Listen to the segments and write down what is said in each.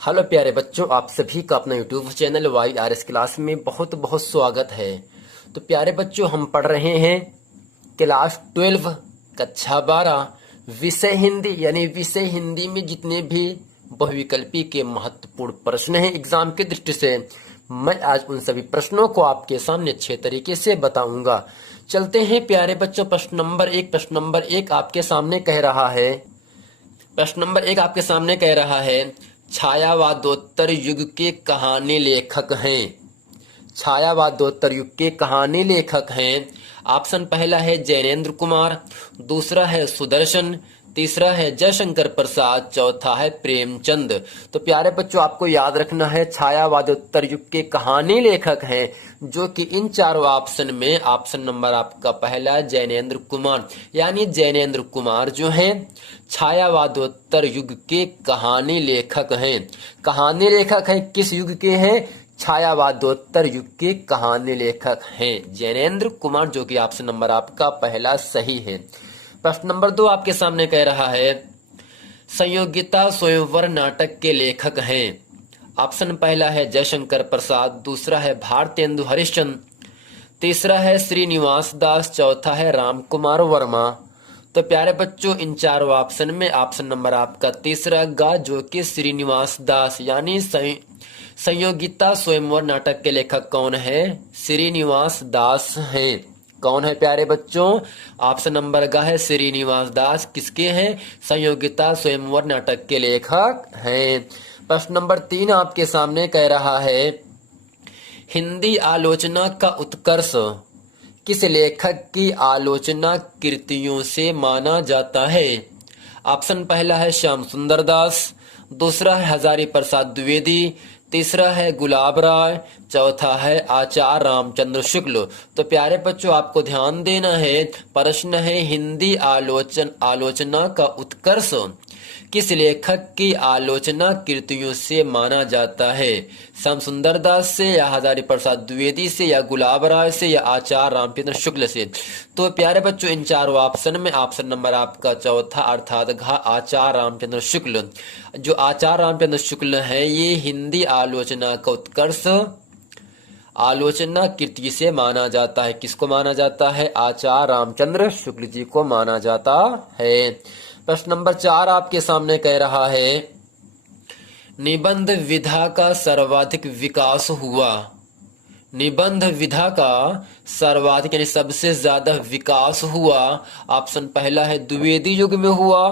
Hello प्यारे बच्चों, आप सभी का अपना यूट्यूब चैनल YRS क्लास में बहुत बहुत स्वागत है। तो प्यारे बच्चों, हम पढ़ रहे हैं क्लास 12 कक्षा 12 विषय हिंदी, यानी विषय हिंदी में जितने भी बहुविकल्पी के महत्वपूर्ण प्रश्न हैं एग्जाम की दृष्टि से, मैं आज उन सभी प्रश्नों को आपके सामने अच्छे तरीके से बताऊंगा। चलते हैं प्यारे बच्चों, प्रश्न नंबर एक आपके सामने कह रहा है। प्रश्न नंबर एक आपके सामने कह रहा है, छायावादोत्तर युग के कहानी लेखक हैं। छायावादोत्तर युग के कहानी लेखक हैं। ऑप्शन पहला है जैनेन्द्र कुमार, दूसरा है सुदर्शन, तीसरा है जयशंकर प्रसाद, चौथा है प्रेमचंद। तो प्यारे बच्चों, आपको याद रखना है छायावादोत्तर युग के कहानी लेखक हैं, जो कि इन चारों ऑप्शन में ऑप्शन नंबर आपका पहला है जैनेन्द्र कुमार, यानी जैनेन्द्र कुमार जो है छायावादोत्तर युग के कहानी लेखक हैं। कहानी लेखक है किस युग के हैं? छायावादोत्तर युग के कहानी लेखक हैं जैनेन्द्र कुमार, जो कि ऑप्शन नंबर आपका पहला सही है। प्रश्न नंबर 2 आपके सामने कह रहा है, संयोगिता स्वयंवर नाटक के लेखक हैं। ऑप्शन पहला है जयशंकर प्रसाद, दूसरा है भारतेंदु हरिश्चंद्र, तीसरा है श्रीनिवास दास, चौथा है राम कुमार वर्मा। तो प्यारे बच्चों, इन चारों ऑप्शन में ऑप्शन नंबर आपका तीसरा गा, जो कि श्रीनिवास दास, यानी संयोगिता स्वयंवर नाटक के लेखक कौन है? श्रीनिवास दास हैं। कौन है प्यारे बच्चों? ऑप्शन नंबर का है श्रीनिवास दास। किसके हैं? संयोगिता स्वयंवर नाटक के लेखक हैं। प्रश्न नंबर 3 आपके सामने कह रहा है, हिंदी आलोचना का उत्कर्ष किस लेखक की आलोचना कृतियों से माना जाता है? ऑप्शन पहला है श्याम सुंदर दास, दूसरा है हजारी प्रसाद द्विवेदी, तीसरा है गुलाब राय, चौथा है आचार्य रामचंद्र शुक्ल। तो प्यारे बच्चों, आपको ध्यान देना है, प्रश्न है हिंदी आलोचना का उत्कर्ष किस लेखक की आलोचना कृतियों से माना जाता है? श्याम सुंदर दास से, या हजारी प्रसाद द्विवेदी से, या गुलाब राय से, या आचार्य रामचंद्र शुक्ल से। तो प्यारे बच्चों, इन चारों ऑप्शन में ऑप्शन नंबर आपका चौथा अर्थात घ आचार्य रामचंद्र शुक्ल। जो आचार्य रामचंद्र शुक्ल है, ये हिंदी आलोचना का उत्कर्ष आलोचना कृति से माना जाता है। किसको माना जाता है? आचार्य रामचंद्र शुक्ल जी को माना जाता है। प्रश्न नंबर 4 आपके सामने कह रहा है, निबंध विधा का सर्वाधिक विकास हुआ। निबंध विधा का सर्वाधिक यानी सबसे ज्यादा विकास हुआ। ऑप्शन पहला है द्विवेदी युग में हुआ,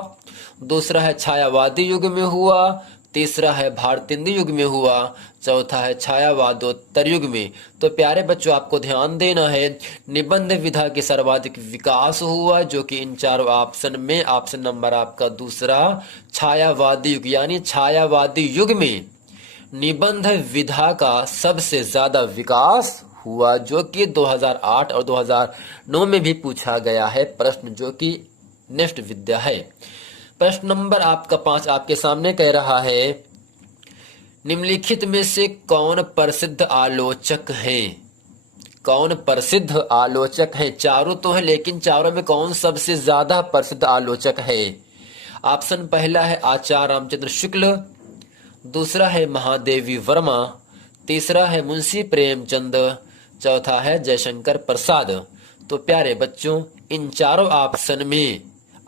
दूसरा है छायावादी युग में हुआ, तीसरा है भारतेंदु युग में हुआ, चौथा है छायावादोत्तर युग में। तो प्यारे बच्चों, आपको ध्यान देना है, निबंध विधा के सर्वाधिक विकास हुआ, जो कि इन चारों ऑप्शन में ऑप्शन नंबर आपका दूसरा छायावादी युग, यानी छायावादी युग में निबंध विधा का सबसे ज्यादा विकास हुआ, जो कि 2008 और 2009 में भी पूछा गया है प्रश्न, जो कि नेक्स्ट विद्या है। प्रश्न नंबर आपका 5 आपके सामने कह रहा है, निम्नलिखित में से कौन प्रसिद्ध आलोचक हैं? कौन प्रसिद्ध आलोचक हैं? चारों तो है, लेकिन चारों में कौन सबसे ज्यादा प्रसिद्ध आलोचक है? ऑप्शन पहला है आचार्य रामचंद्र शुक्ल, दूसरा है महादेवी वर्मा, तीसरा है मुंशी प्रेमचंद, चौथा है जयशंकर प्रसाद। तो प्यारे बच्चों, इन चारों ऑप्शन में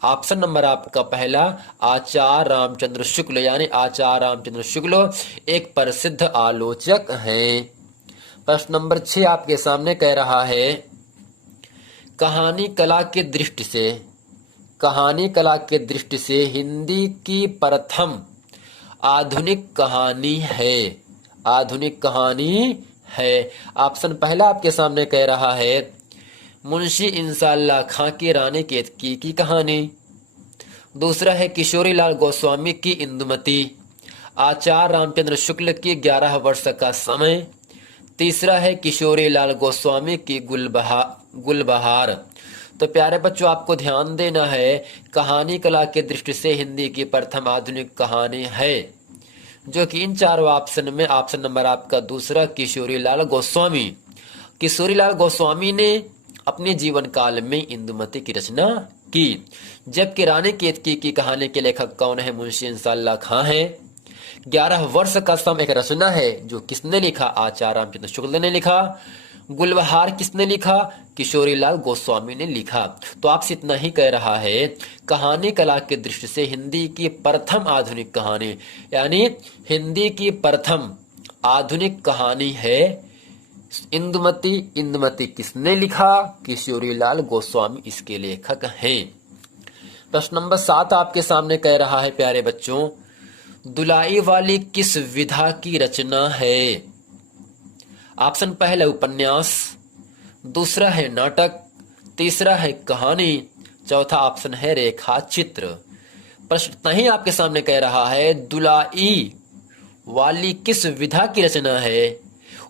ऑप्शन नंबर आपका पहला आचार्य रामचंद्र शुक्ल, यानी आचार्य रामचंद्र शुक्ल एक प्रसिद्ध आलोचक हैं। प्रश्न नंबर 6 आपके सामने कह रहा है, कहानी कला के दृष्टि से, कहानी कला के दृष्टि से हिंदी की प्रथम आधुनिक कहानी है। आधुनिक कहानी है। ऑप्शन पहला आपके सामने कह रहा है, मुंशी इंसाल्लाह खां की रानी केतकी की कहानी, दूसरा है किशोरी लाल गोस्वामी की इंदुमती, आचार्य रामचंद्र शुक्ल की 11 वर्ष का समय, तीसरा है किशोरी लाल गोस्वामी की गुलबहार। तो प्यारे बच्चों, आपको ध्यान देना है, कहानी कला के दृष्टि से हिंदी की प्रथम आधुनिक कहानी है, जो कि इन चारों ऑप्शन में ऑप्शन नंबर आपका दूसरा किशोरी लाल गोस्वामी। किशोरी लाल गोस्वामी ने अपने जीवन काल में इंदुमती की रचना की, जबकि रानी केतकी की कहानी के लेखक कौन है? मुंशी इंसाल्लाह खां हैं। 11 वर्ष का सम एक रचना है जो किसने लिखा? आचार्य रामचंद्र शुक्ल ने लिखा। गुलबहार किसने लिखा? किशोरीलाल गोस्वामी ने लिखा। तो आपसे इतना ही कह रहा है, कहानी कला की दृष्टि से हिंदी की प्रथम आधुनिक कहानी, यानी हिंदी की प्रथम आधुनिक कहानी है इंदुमती। इंदुमती किसने लिखा? किशोरीलाल गोस्वामी इसके लेखक हैं। प्रश्न नंबर 7 आपके सामने कह रहा है प्यारे बच्चों, दुलाई वाली किस विधा की रचना है? ऑप्शन पहला उपन्यास, दूसरा है नाटक, तीसरा है कहानी, चौथा ऑप्शन है रेखा चित्र। प्रश्न इतना ही आपके सामने कह रहा है, दुलाई वाली किस विधा की रचना है?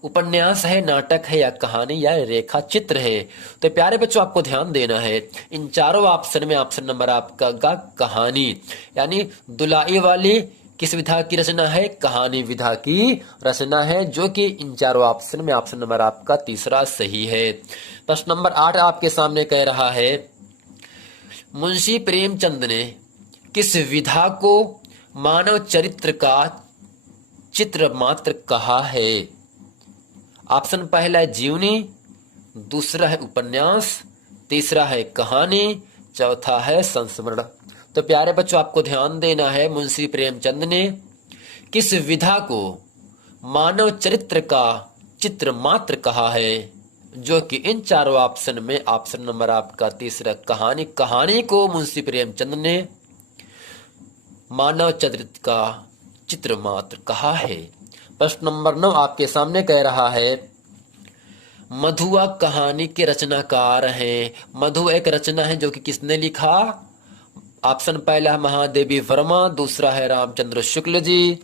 उपन्यास है, नाटक है, या कहानी या रेखा चित्र है? तो प्यारे बच्चों आपको ध्यान देना है, इन चारों ऑप्शन में ऑप्शन नंबर आपका कहानी, यानी दुलाई वाली किस विधा की रचना है? कहानी विधा की रचना है, जो कि इन चारों ऑप्शन में ऑप्शन नंबर आपका तीसरा सही है। प्रश्न नंबर 8 आपके सामने कह रहा है, मुंशी प्रेमचंद ने किस विधा को मानव चरित्र का चित्र मात्र कहा है? ऑप्शन पहला है जीवनी, दूसरा है उपन्यास, तीसरा है कहानी, चौथा है संस्मरण। तो प्यारे बच्चों आपको ध्यान देना है, मुंशी प्रेमचंद ने किस विधा को मानव चरित्र का चित्र मात्र कहा है, जो कि इन चारों ऑप्शन में ऑप्शन नंबर आपका तीसरा कहानी। कहानी को मुंशी प्रेमचंद ने मानव चरित्र का चित्र मात्र कहा है। प्रश्न नंबर 9 आपके सामने कह रहा है, मधुआ कहानी के रचनाकार हैं। मधु एक रचना है जो कि किसने लिखा? ऑप्शन पहला है महादेवी वर्मा, दूसरा है रामचंद्र शुक्ल जी,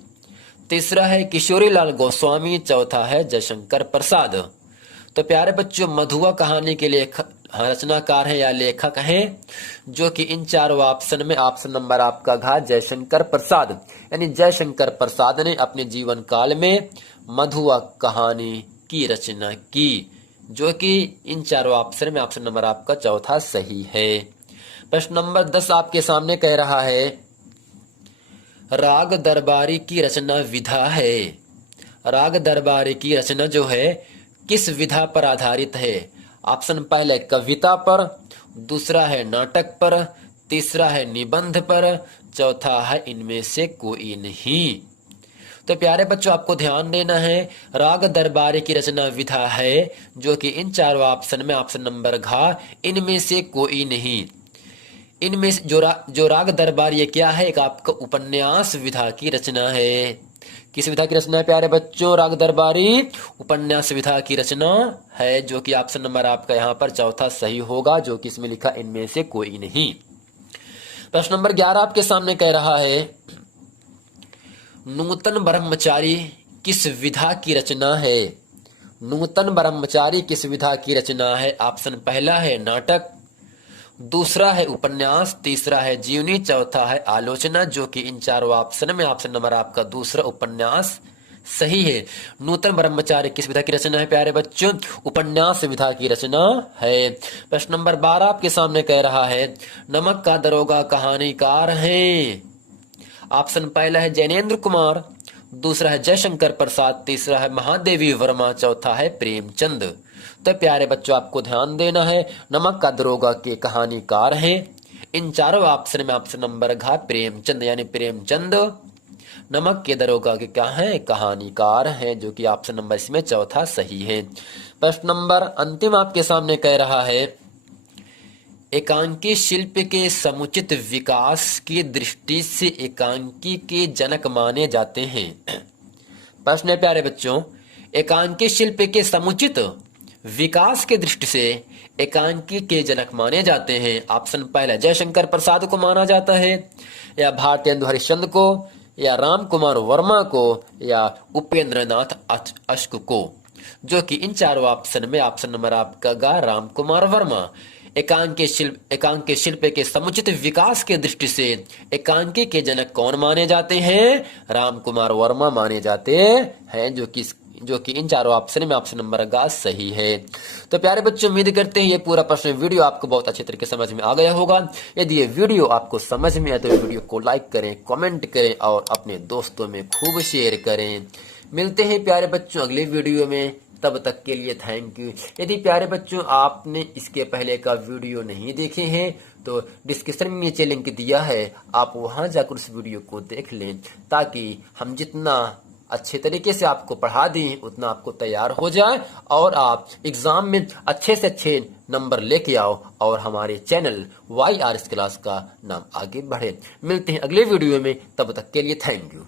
तीसरा है किशोरीलाल गोस्वामी, चौथा है जयशंकर प्रसाद। तो प्यारे बच्चों मधुआ कहानी के रचनाकार है या लेखक हैं, जो कि इन चारों ऑप्शन में ऑप्शन नंबर आपका जयशंकर प्रसाद, यानी जयशंकर प्रसाद ने अपने जीवन काल में मधुआ कहानी की रचना की, जो कि इन चारों ऑप्शन में ऑप्शन नंबर आपका चौथा सही है। प्रश्न नंबर 10 आपके सामने कह रहा है, राग दरबारी की रचना विधा है। राग दरबारी की रचना जो है किस विधा पर आधारित है? ऑप्शन पहले कविता पर, दूसरा है नाटक पर, तीसरा है निबंध पर, चौथा है इनमें से कोई नहीं। तो प्यारे बच्चों आपको ध्यान देना है, राग दरबारी की रचना विधा है, जो कि इन चारों ऑप्शन में ऑप्शन नंबर इनमें से कोई नहीं। इनमें जो राग दरबारी ये क्या है? एक आपका उपन्यास विधा की रचना है। किस विधा की रचना है प्यारे बच्चों? राग दरबारी उपन्यास विधा की रचना है, जो कि ऑप्शन नंबर आपका यहाँ पर चौथा सही होगा, जो कि इसमें लिखा इनमें से कोई नहीं। प्रश्न नंबर 11 आपके सामने कह रहा है, नूतन ब्रह्मचारी किस विधा की रचना है? नूतन ब्रह्मचारी किस विधा की रचना है? ऑप्शन पहला है नाटक, दूसरा है उपन्यास, तीसरा है जीवनी, चौथा है आलोचना, जो कि इन चारों ऑप्शन में ऑप्शन नंबर आपका दूसरा उपन्यास सही है। नूतन ब्रह्मचारी किस विधा की रचना है प्यारे बच्चों? उपन्यास विधा की रचना है। प्रश्न नंबर 12 आपके सामने कह रहा है, नमक का दरोगा कहानीकार हैं। ऑप्शन पहला है जैनेन्द्र कुमार, दूसरा है जयशंकर प्रसाद, तीसरा है महादेवी वर्मा, चौथा है प्रेमचंद। तो प्यारे बच्चों आपको ध्यान देना है, नमक का दरोगा के कहानीकार हैं इन चारों ऑप्शन में ऑप्शन नंबर प्रेमचंद, यानी प्रेमचंद नमक के दरोगा के क्या है? कहानीकार हैं, जो कि ऑप्शन नंबर इसमें चौथा सही है। प्रश्न नंबर अंतिम आपके सामने कह रहा है, एकांकी शिल्प के समुचित विकास की दृष्टि से एकांकी के जनक माने जाते हैं। प्रश्न है प्यारे बच्चों, एकांकी शिल्प के समुचित विकास के दृष्टि से एकांकी के जनक माने जाते हैं। ऑप्शन पहला जयशंकर प्रसाद को माना जाता है, या भारतेंदु हरिश्चंद्र को, या राम कुमार वर्मा को, या उपेंद्रनाथ अश्क को, जो कि इन चारों ऑप्शन में ऑप्शन नंबर आपका राम कुमार वर्मा। एकांकी शिल्प के समुचित विकास के दृष्टि से एकांकी के जनक कौन माने जाते हैं? राम कुमार वर्मा माने जाते हैं, जो कि जो कि इन चारों ऑप्शन में ऑप्शन नंबर ग सही है। तो प्यारे बच्चों, उम्मीद करते हैं ये पूरा प्रश्न वीडियो आपको बहुत अच्छे तरीके से समझ में आ गया होगा। यदि ये वीडियो आपको समझ में आए तो वीडियो को लाइक करें, कमेंट करें और अपने दोस्तों में खूब शेयर करें। मिलते हैं प्यारे बच्चों अगले वीडियो में, तब तक के लिए थैंक यू। यदि प्यारे बच्चों आपने इसके पहले का वीडियो नहीं देखे हैं तो डिस्क्रिप्शन में नीचे लिंक दिया है, आप वहां जाकर उस वीडियो को देख लें, ताकि हम जितना अच्छे तरीके से आपको पढ़ा दें उतना आपको तैयार हो जाए और आप एग्जाम में अच्छे से अच्छे नंबर लेके आओ और हमारे चैनल YRS क्लास का नाम आगे बढ़े। मिलते हैं अगले वीडियो में, तब तक के लिए थैंक यू।